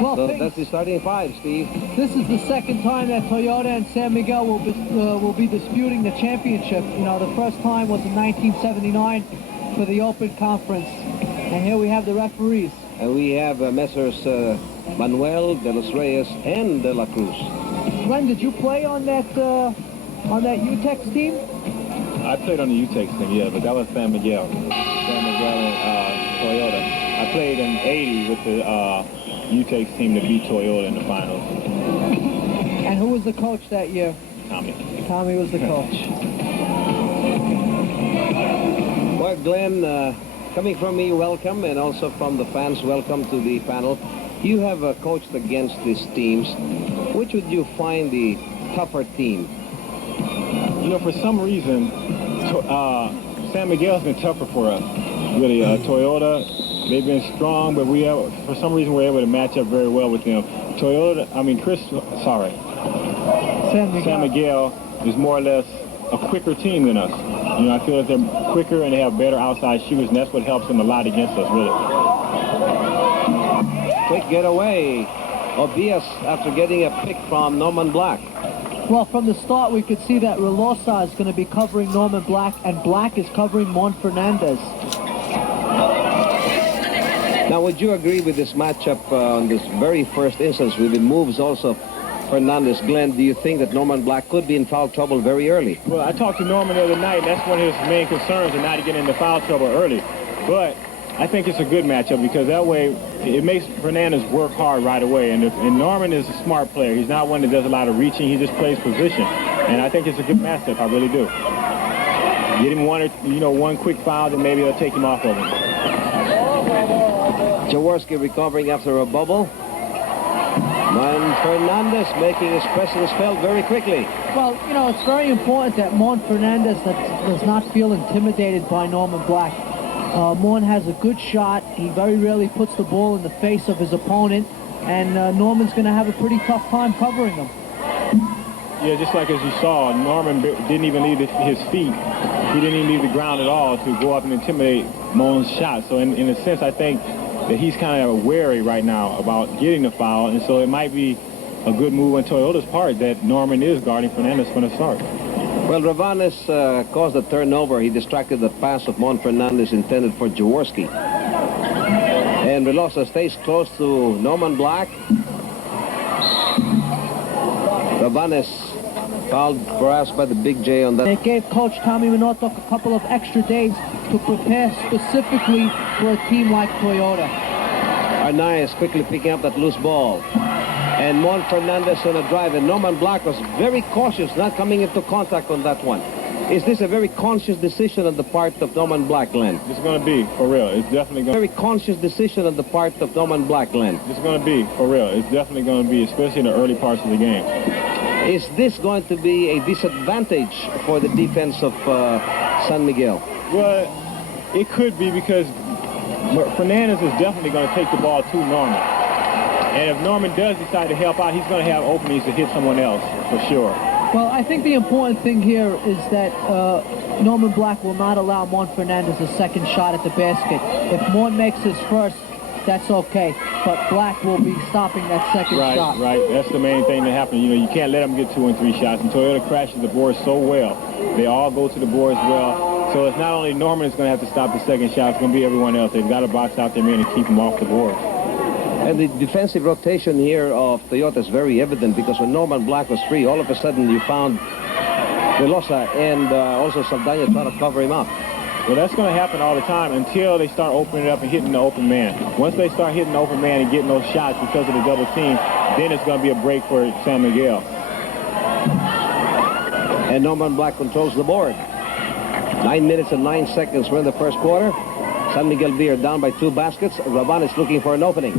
Well, so that's the starting five, Steve. This is the second time that Toyota and San Miguel will be disputing the championship. You know, the first time was in 1979 for the Open Conference. And here we have the referees. And we have Messrs. Manuel, De Los Reyes, and De La Cruz. Glenn, did you play on that UTEX team? I played on the UTEX team, yeah, but that was San Miguel. San Miguel and Toyota. I played in '80 with the UTEX team to beat Toyota in the finals. And who was the coach that year? Tommy. Tommy was the coach. Well, Glenn, coming from me, welcome, and also from the fans, welcome to the panel. You have coached against these teams. Which would you find the tougher team? You know, for some reason, San Miguel's been tougher for us. Really, Toyota, they've been strong, but for some reason, we're able to match up very well with them. San Miguel is more or less a quicker team than us. You know, I feel that they're quicker and they have better outside shooters, and that's what helps them a lot against us, really. Quick getaway. Obias after getting a pick from Norman Black. Well, from the start, we could see that Relosa is going to be covering Norman Black, and Black is covering Mon Fernandez. Now, would you agree with this matchup on this very first instance with the moves also Fernandez? Glenn, do you think that Norman Black could be in foul trouble very early? Well, I talked to Norman the other night, and that's one of his main concerns, and not to get into foul trouble early. But I think it's a good matchup because that way it makes Fernandez work hard right away. And Norman is a smart player. He's not one that does a lot of reaching. He just plays position. And I think it's a good matchup. I really do. Get him one quick foul, then maybe they'll take him off of him. Jaworski recovering after a bubble. Mon Fernandez making his presence felt very quickly. Well, you know, it's very important that Mon Fernandez does not feel intimidated by Norman Black. Mon has a good shot. He very rarely puts the ball in the face of his opponent, and Norman's going to have a pretty tough time covering him. Yeah, just like as you saw, Norman didn't even leave his feet. He didn't even leave the ground at all to go up and intimidate Mon's shot. So in a sense, I think that he's kind of wary right now about getting the foul, and so it might be a good move on Toyota's part that Norman is guarding Fernandez from the start. Well, Ravanes caused a turnover. He distracted the pass of Mon Fernandez intended for Jaworski. And Velosa stays close to Norman Black. Ravanes fouled perhaps by the Big J on that. They gave Coach Tommy Minotok a couple of extra days to prepare specifically for a team like Toyota. Arnaiz quickly picking up that loose ball. And Mon Fernandez on a drive, and Norman Black was very cautious, not coming into contact on that one. Is this a very conscious decision on the part of Norman Black, Glenn? It's going to be, for real. It's definitely going to be. Very conscious decision on the part of Norman Black, Glenn. It's going to be, for real. It's definitely going to be, especially in the early parts of the game. Is this going to be a disadvantage for the defense of San Miguel? Well, it could be because Fernandez is definitely going to take the ball to Norman. And if Norman does decide to help out, he's going to have openings to hit someone else, for sure. Well, I think the important thing here is that Norman Black will not allow Mon Fernandez a second shot at the basket. If Mon makes his first, that's okay. But Black will be stopping that second shot. Right. That's the main thing that happens. You know, you can't let them get 2 and 3 shots. And Toyota crashes the boards so well. They all go to the boards well. So it's not only Norman that's going to have to stop the second shot, it's going to be everyone else. They've got to box out their men and keep them off the board. And the defensive rotation here of Toyota is very evident because when Norman Black was free, all of a sudden you found Velosa and also Saldana trying to cover him up. Well, that's going to happen all the time until they start opening it up and hitting the open man. Once they start hitting the open man and getting those shots because of the double team, then it's going to be a break for San Miguel. And Norman Black controls the board. 9 minutes and 9 seconds. We're in the first quarter. San Miguel Beer down by 2 baskets. Raban is looking for an opening.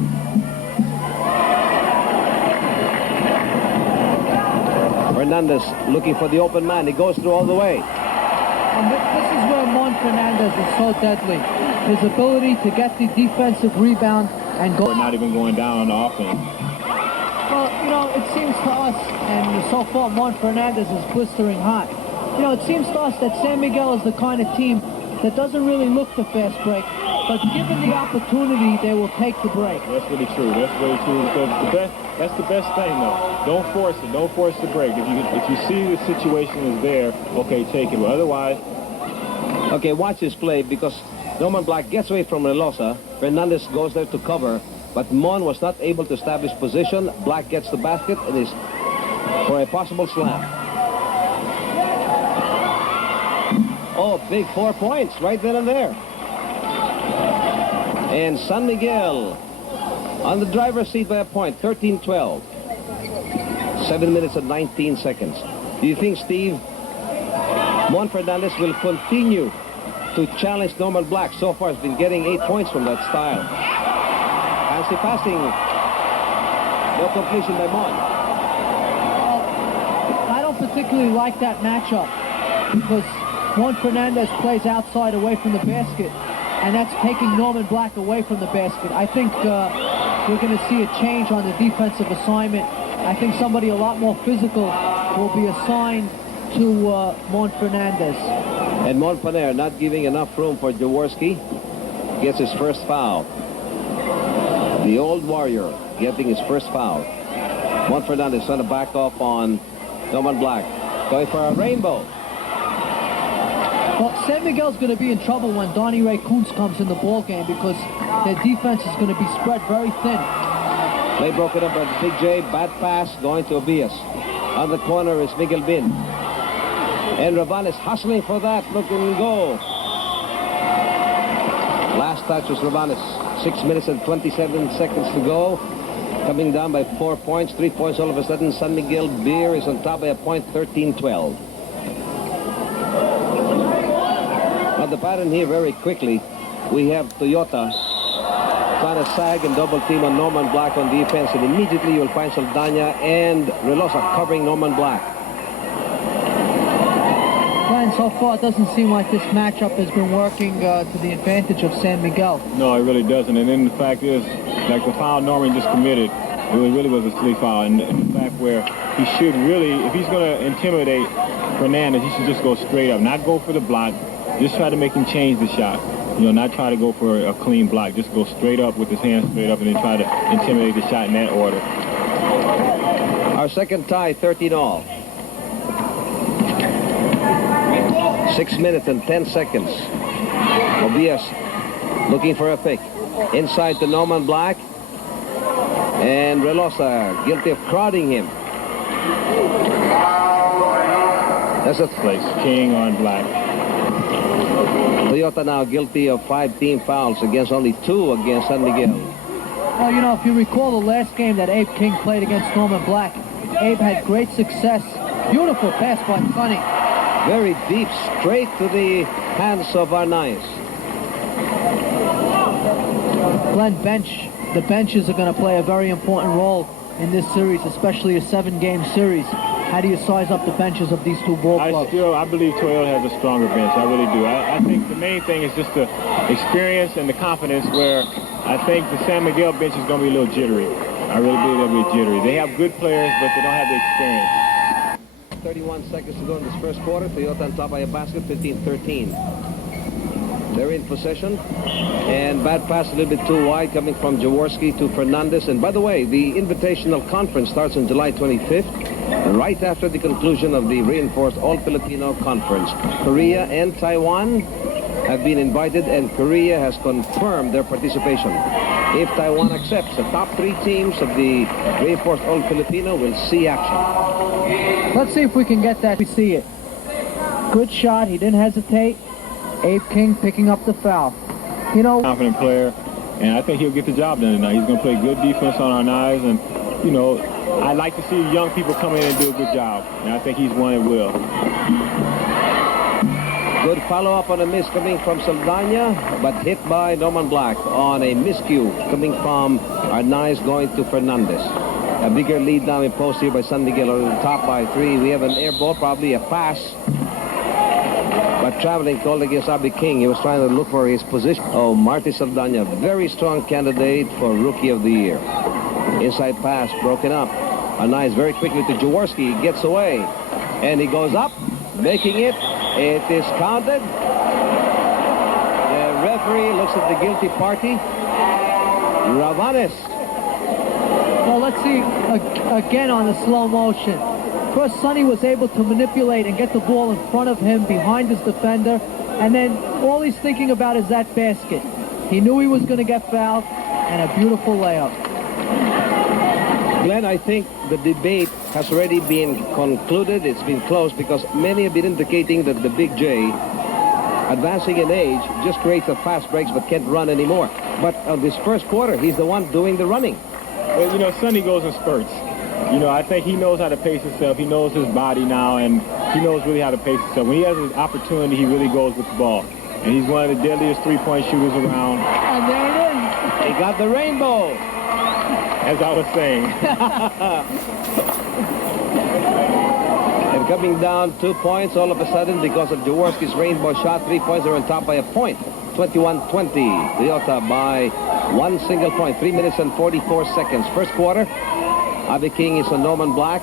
Fernandez looking for the open man. He goes through all the way. And this is where Mon Fernandez is so deadly. His ability to get the defensive rebound and go. We're not even going down on the offense. Well, you know, it seems to us, and so far Mon Fernandez is blistering hot. You know, it seems to us that San Miguel is the kind of team that doesn't really look to fast break. but given the opportunity, they will take the break. That's really true. That's really true. Because that's the best thing, though. Don't force it. Don't force the break. If you see the situation is there, okay, take it. But otherwise, Okay, watch this play because Norman Black gets away from Relosa. Fernandez goes there to cover, but Mon was not able to establish position. Black gets the basket and is for a possible slam. Oh, big 4 points right then and there. And San Miguel on the driver's seat by a point, 13-12. 7 minutes and 19 seconds. Do you think, Steve, Mon Fernandez will continue to challenge Norman Black? So far, has been getting 8 points from that style. Fancy passing. No completion by Mon. I don't particularly like that matchup because Mon Fernandez plays outside away from the basket, and that's taking Norman Black away from the basket. I think we're going to see a change on the defensive assignment. I think somebody a lot more physical will be assigned to Mon Fernandez. And Montpellier not giving enough room for Jaworski. Gets his first foul. The old Warrior getting his first foul. Mon Fernandez trying to back off on Norman Black. Going for a rainbow. Well, San Miguel's going to be in trouble when Donnie Koonce comes in the ball game because their defense is going to be spread very thin. Play broken up by Big J. Bad pass going to Obias. On the corner is Miguel Bin. And Ravan is hustling for that. Look and go. Last touch was Ravanis. 6 minutes and 27 seconds to go. Coming down by 4 points. 3 points all of a sudden. San Miguel Beer is on top by a point, 13-12. Now the pattern here very quickly. We have Toyota trying to sag and double team on Norman Black on defense. And immediately you'll find Saldana and Relosa covering Norman Black. Glenn, so far it doesn't seem like this matchup has been working to the advantage of San Miguel. no, it really doesn't. And then the fact is, like the foul Norman just committed, it really was a silly foul. And the fact where he should really, if he's going to intimidate Fernandez, he should just go straight up, not go for the block. Just try to make him change the shot. You know, not try to go for a clean block. Just go straight up with his hands straight up and then try to intimidate the shot in that order. Our second tie, 13-all. 6 minutes and 10 seconds. Obias looking for a pick. Inside to Norman Black. And Relosa guilty of crowding him. That's a Place King on Black. Toyota now guilty of 5 team fouls against only 2 against San Miguel. Well, you know, if you recall the last game that Abe King played against Norman Black, Abe had great success. Beautiful pass by Sonny. Very deep, straight to the hands of Arnaiz. Glenn, the benches are going to play a very important role in this series, especially a 7-game series. How do you size up the benches of these two ball clubs? I believe Toyota has a stronger bench. I really do. I think the main thing is just the experience and the confidence, where I think the San Miguel bench is going to be a little jittery. I really believe they'll be jittery. They have good players, but they don't have the experience. 31 seconds to go in this first quarter. Toyota on top by a basket, 15-13. They're in possession. And bad pass a little bit too wide coming from Jaworski to Fernandez. And by the way, the Invitational Conference starts on July 25th, right after the conclusion of the reinforced All-Filipino Conference. Korea and Taiwan have been invited, and Korea has confirmed their participation. If Taiwan accepts, the top 3 teams of the reinforced All-Filipino will see action. Let's see if we can get that. We see it. Good shot. He didn't hesitate. Abe King picking up the foul. You know, Confident player, and I think he'll get the job done tonight. He's going to play good defense on our knives, and, you know, I like to see young people come in and do a good job, and I think he's one that will. Good follow-up on a miss coming from Saldana, but hit by Norman Black on a miscue coming from Arnaiz going to Fernandez. A bigger lead now imposed here by San Miguel on the top by 3. We have an air ball, probably a pass. But traveling called against Abe King. He was trying to look for his position. Oh, Marty Saldana, very strong candidate for Rookie of the Year. Inside pass broken up. Arnaiz very quickly to Jaworski. He gets away. And he goes up, making it. It is counted. The referee looks at the guilty party. Ravanes. Well, let's see again on the slow motion. First, Sonny was able to manipulate and get the ball in front of him behind his defender, and then all he's thinking about is that basket. He knew he was going to get fouled, and a beautiful layup. Glenn, I think the debate has already been concluded. It's been closed because many have been indicating that the Big J, advancing in age, just creates the fast breaks but can't run anymore. But on this first quarter, he's the one doing the running. Well, you know, Sonny goes in spurts. You know, I think he knows how to pace himself. He knows his body now, and he knows really how to pace himself. When he has an opportunity, he really goes with the ball. And he's one of the deadliest three-point shooters around. And there it is. He got the rainbow. As I was saying. And coming down 2 points all of a sudden because of Jaworski's rainbow shot. 3 points are on top by a point. 21-20. Toyota by one single point. 3 minutes and 44 seconds. First quarter. Abe King is on Norman Black.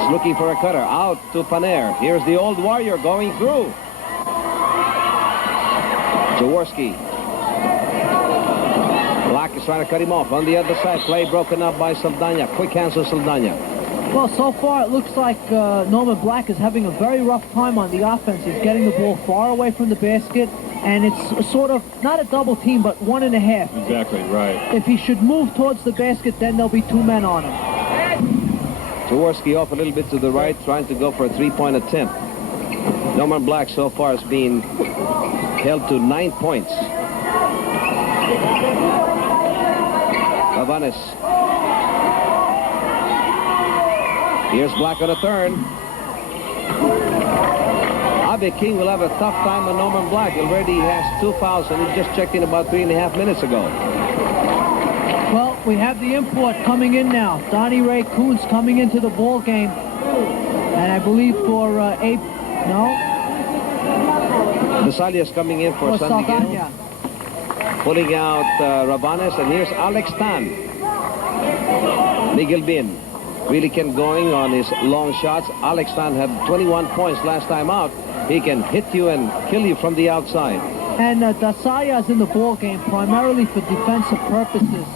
He's looking for a cutter. Out to Paner. Here's the old warrior going through. Jaworski. Black is trying to cut him off. On the other side, play broken up by Saldana. Quick hands of Saldana. Well, so far it looks like Norman Black is having a very rough time on the offense. He's getting the ball far away from the basket, and it's sort of not a double team, but 1.5. Exactly, right. If he should move towards the basket, then there'll be 2 men on him. Jaworski off a little bit to the right, trying to go for a three-point attempt. Norman Black so far has been held to 9 points. Ravanes. Here's Black on a turn. Abe King will have a tough time on Norman Black. He already has 2 fouls, and he just checked in about 3.5 minutes ago. Well, we have the import coming in now. Donnie Ray Koonce coming into the ball game. And I believe for Abe, no? Basalia's coming in for San Miguel. Saldana. Putting out Ravanes, and here's Alex Tan. Miguel Bin really can going on his long shots. Alex Tan had 21 points last time out. He can hit you and kill you from the outside. And Dasaya is in the ball game primarily for defensive purposes.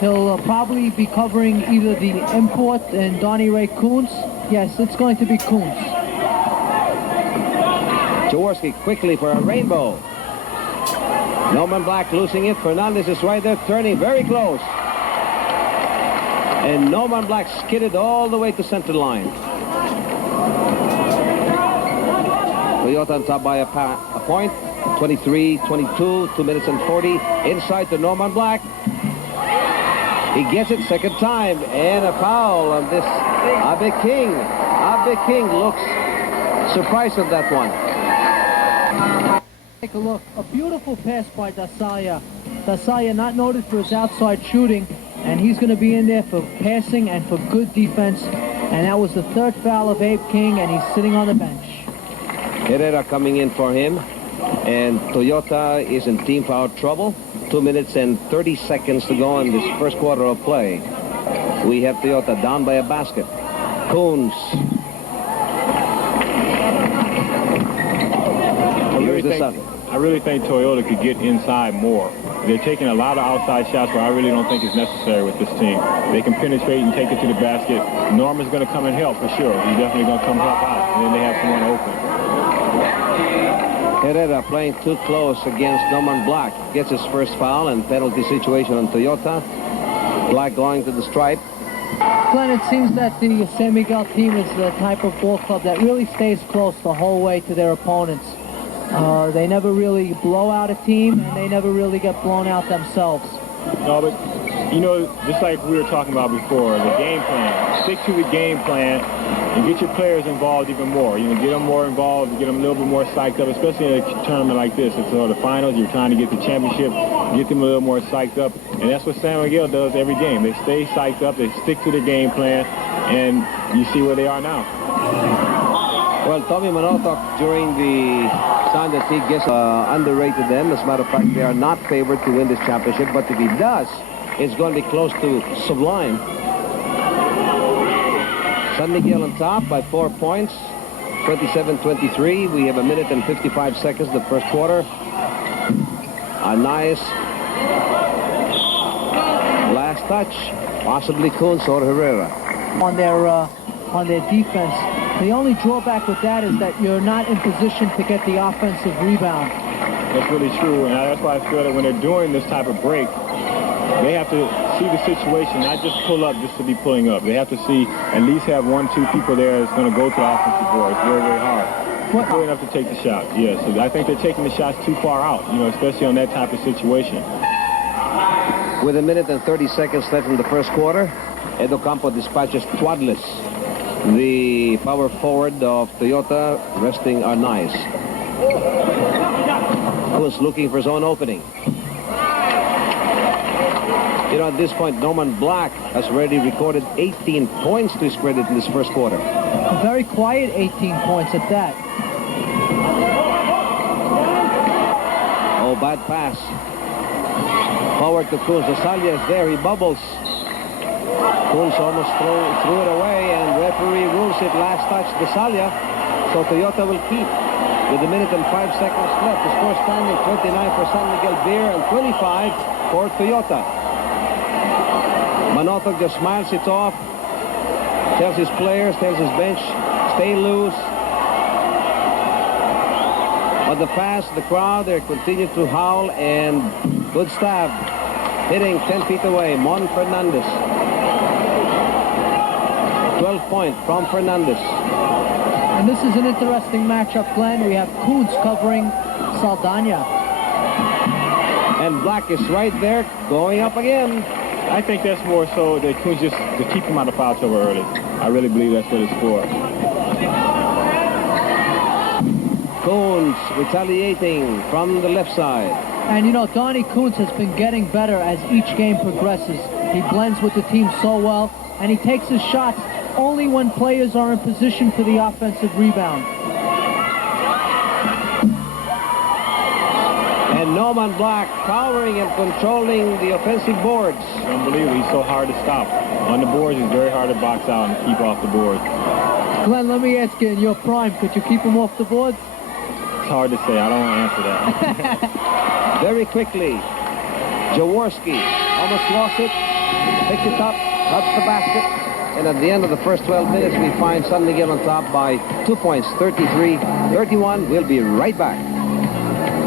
He'll probably be covering either the import and Donnie Ray Koonce. Yes, it's going to be Koonce. Jaworski quickly for a rainbow. Norman Black losing it. Fernandez is right there, turning very close. And Norman Black skidded all the way to center line. Toyota on top by a point. 23-22, 2 minutes and 40. Inside to Norman Black. He gets it second time. And a foul on this Abe King. Abe King looks surprised at that one. Take a look. A beautiful pass by Dasaya. Dasaya not noted for his outside shooting. And he's going to be in there for passing and for good defense. And that was the third foul of Abe King, and he's sitting on the bench. Herrera coming in for him. And Toyota is in team foul trouble. 2 minutes and 30 seconds to go in this first quarter of play. We have Toyota down by a basket. Koonce. I really think Toyota could get inside more. They're taking a lot of outside shots, but I really don't think it's necessary with this team. They can penetrate and take it to the basket. Norman's going to come and help for sure. He's definitely going to come help out, and then they have someone open. Herrera playing too close against Norman Black. Gets his first foul and penalty situation on Toyota. Black going to the stripe. Glenn, it seems that the San Miguel team is the type of ball club that really stays close the whole way to their opponents. They never really blow out a team, and they never really get blown out themselves. No, but, you know, just like we were talking about before, the game plan. Stick to the game plan and get your players involved even more. You know, get them more involved, get them a little bit more psyched up, especially in a tournament like this. It's the finals. You're trying to get the championship, get them a little more psyched up. And that's what San Miguel does every game. They stay psyched up, they stick to the game plan, and you see where they are now. Well, Tommy Manotoc during the time that he gets underrated them. As a matter of fact, they are not favored to win this championship, but if he does, it's going to be close to sublime. San Miguel on top by 4 points. 27-23. We have a minute and 55 seconds, the first quarter. A nice last touch, possibly Koonce or Herrera. On their defense. The only drawback with that is that you're not in position to get the offensive rebound. That's really true, and that's why I feel that when they're doing this type of break, they have to see the situation, not just pull up just to be pulling up. They have to see at least have 1-2 people there that's going to go to the offensive board. It's very, very hard. Good enough to take the shot, yes. So I think they're taking the shots too far out, especially on that type of situation. With a minute and 30 seconds left in the first quarter, Edo Campo dispatches Twadless, the power forward of Toyota, resting Arnaiz. Koonce looking for his own opening. At this point, Norman Black has already recorded 18 points to his credit in this first quarter. A very quiet 18 points at that. Oh, bad pass. Forward to Koonce. Zasalia is there. He bubbles. Koonce almost threw it away, and referee rules it last touch Zasalia. So Toyota will keep with a minute and 5 seconds left. The score standing 29 for San Miguel Beer and 25 for Toyota. Manotoc just smiles it off, tells his players, tells his bench, stay loose. But the fans, the crowd, they continue to howl, and good stab, hitting 10 feet away, Mon Fernandez. 12 point from Fernandez. And this is an interesting matchup, Glenn. We have Koonce covering Saldana. And Black is right there, going up again. I think that's more so that Koonce just to keep him out of foul trouble early. I really believe that's what it's for. Koonce retaliating from the left side. And Donnie Koonce has been getting better as each game progresses. He blends with the team so well, and he takes his shots only when players are in position for the offensive rebound. And Norman Black powering and controlling the offensive boards. Unbelievable. He's so hard to stop. On the boards, it's very hard to box out and keep off the board. Glenn, let me ask you, in your prime, could you keep him off the boards? It's hard to say. I don't want to answer that. Very quickly, Jaworski almost lost it. Picks it up, cuts the basket. And at the end of the first 12 minutes, we find San Miguel on top by 2 points, 33-31. We'll be right back.